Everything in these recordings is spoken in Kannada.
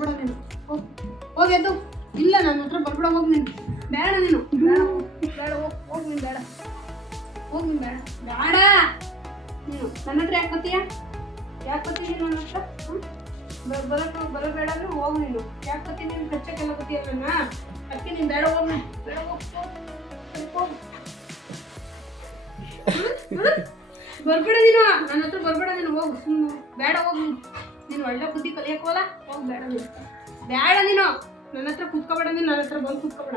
ಬರ್ಬೇಡ ನೀನು. ಹೋಗಿ ಎದ್ದು. ಇಲ್ಲ ನನ್ನ ಹತ್ರ ಬರ್ಬೇಡ, ಹೋಗಿ ನೀನು. ಬೇಡ ನೀನು, ಬೇಡ ಬೇಡ, ಹೋಗಿ ನೀನು, ಬೇಡ ಹೋಗಿ ನೀನು, ಬೇಡ ಬೇಡ ನೀನು. ನನ್ನ ಹತ್ರ ಯಾಕೆ ಬತ್ತೀಯ? ಯಾಕೆ ಬತ್ತೀನಿ ನನ್ನ ಹತ್ರ? ಬರಬೇಡ ಅಂದ್ರೆ ಹೋಗಿ ನೀನು. ಯಾಕೆ ಬತ್ತೀನಿ? ನೀನು ಖರ್ಚಕ್ಕೆಲ್ಲ ಬತ್ತೀಯಲ್ಲ ನನ್ನ. ಅದಕ್ಕೆ ನೀನು ಬೇಡ, ಹೋಗಿ ನೀನು, ಬೇಡ, ಹೋಗಿ ಬರ್ಬೇಡ ನೀನು. ನನ್ನ ಹತ್ರ ಬರ್ಬೇಡ ನೀನು, ಹೋಗು. ಬೇಡ, ಹೋಗಿ ನೀನು. ಒಳ್ಳೆ ಬುದ್ಧಿ ಕಲಿಯಕೋಲ್ಲ, ಹೋಗಿ. ಬೇಡ ನೀನು, ಬೇಡ ನೀನು. ನನ್ನ ಹತ್ರ ಕೂತ್ಕೋಬೇಡ ನೀನು. ನನ್ನ ಹತ್ರ ಬಂದು ಕೂತ್ಕೋಬೇಡ.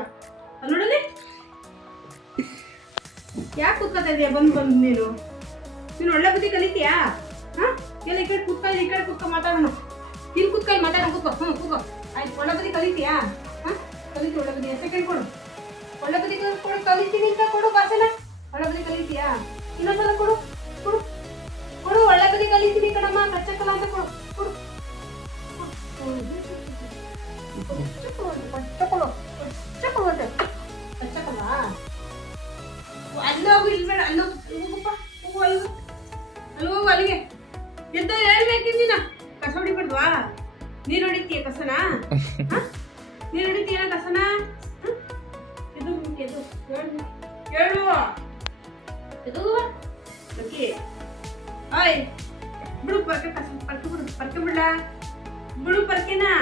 ಅಲ್ಲಿ ನೋಡಲಿ, ಯಾಕೆ ಕೂತ್ಕೋತಾ ಇದೆಯಾ? ಬಂದು ನೀನು ಒಳ್ಳೆ ಬುದ್ಧಿ ಕಲಿತೀಯಾ? ಹಾಂ, ಎಲ್ಲ ಈ ಕಡೆ ಕೂತ್ಕೊ ಮಾತಾಡೋಣ. ಇಲ್ಲಿ ಕೂತ್ಕೊಳ್ಳಿ, ಮಾತಾಡೋಣ. ಕೂತ್ಕೋ. ಕೂತ್ಕೋ. ಆಯ್ತು, ಒಳ್ಳೆ ಬುದ್ಧಿ ಕಲಿತೀಯಾ? ಹಾಂ, ಕಲಿತಿ. ಒಳ್ಳೆ ಬುದ್ಧಿ ಎಷ್ಟು ಕೇಳ್ಕೊಡು. ಒಳ್ಳೆ ಬುದ್ಧಿ ಕೊಡು, ಕಲಿತೀನಿ ಅಂತ ಕೊಡು ಭಾಷೆನ. ಒಳ್ಳೆ ಬುದ್ಧಿ ಕಲಿತೀಯಾ? ಇನ್ನೊಂದ್ಸಲ ಕೊಡು. ಒಳ್ಳೆ ಬುದ್ಧಿ ಕಲಿತೀನಿ ಕಣಮ್ಮ, ಕಚ್ಚಕ್ಕಲ್ಲ ಅಂತ ಕೊಡು. ಕಚ್ಚಕ್ಕಲ್ಲ. ಅಲ್ಲೋಗು, ಇಲ್ಲಿ ಬೇಡ. ಹೋಗಪ್ಪ, ಹೋಗು. ಹೋಗು ಅಲ್ಲಿಗೆ. ಎದ್ದ ಹೇಳ್ಬೇಕು ನೀನ. ಕಸ ಹೊಡಿಬಾರ್ದ್ವಾ? ನೀನು ಹೊಡಿತೀಯ ಕಸನ? ನೀನು ಹೊಡಿತೀಯ ಕಸನ? ಎದು ಹೇಳು. ಎದು ಓಕೆ. ಆಯ್ ಬಿಡು, ಪರ್ಕೆ ಬಿಡು. ಬಿಡು ಪರ್ಕೆನಾ.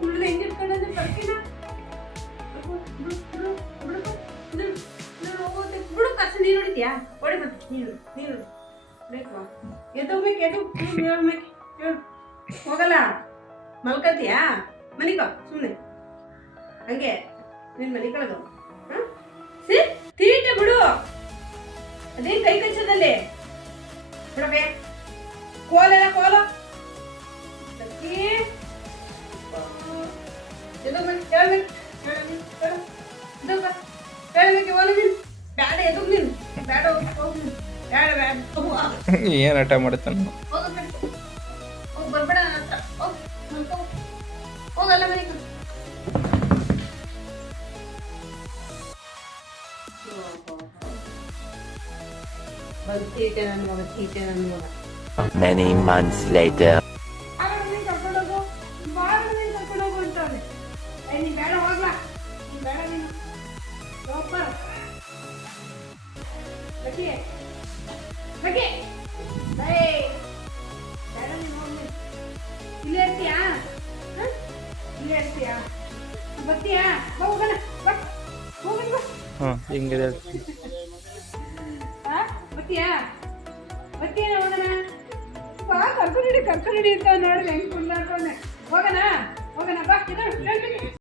ಬಿಡು ಹೆಂಗೆ ಇಟ್ಕೊಂಡ್ರೆ ಪರ್ಕೆನಾ. ಬಿಡು ಕಸ. ನೀರು ಹೊಡಿತೀಯಾ? ಹೊಡಿ ಮತ್ತೆ. ನೀರು ಬೇಕು. ಎದ್ದೋಗ್ಬೇಕು. ಹೇಳು. ಹೋಗಲ್ಲ. ಮಲ್ಕತ್ತೀಯಾ? ಮನಿಕೋ ಸುಮ್ಮನೆ ಹಂಗೆ. ನೀನು ಮನಿಕೊಳ್ಳೋದು. ಹಾಂ, ತೀಟೆ ಬಿಡು. ಅದೇನು ಕೈ ಕಚ್ಚೋದಲ್ಲಿ ಬಿಡಬೇ. ಕೋಲು ಹೇಳ್ಬೇಕು. ಓಲ ನೀನು ಬೇಡ. ಎದು ನೀನು ಬೇಡ. ಹೋಗಿ ಬೇಡ. ಏನು ಆಟ ಮಾಡ್ತಾನೆ? ಹೋಗಿ ಬರ್ಬೇಡ ನನ್ನ ಹತ್ರ. ಹೋಗಲ್ಲ ಮನೆಗೆ. ತೀಟೆ ನನ್ನ ಮಗ. Many months later. ಕರ್ಕೊಂಡೋಗು ಅಂತಾನೆ. ನೀನು ಬೇಡ, ಹೋಗ್ಲಾ. ನೀನು ಬೇಡ. ನೀನು ಸೂಪರ್. ಬೇಡ ನೀನು. ಹೋಗಿ ಇಲ್ಲೇ ಇರ್ತೀಯಾ? ಬರ್ತೀಯಾ? ಹೋಗೋಣ. ಹಿಂಗಿದೆ. ಬರ್ತೀಯ ಹೋಗೋಣ. ಬಾ, ಕರ್ಕೊಂಡು ಹಿಡಿ ಅಂತ ನೋಡಿದ್ರೆ ಹೆಂಗೆ ಕುಂದಾಡ್ತಾನೆ. ಹೋಗೋಣ ಬಾ.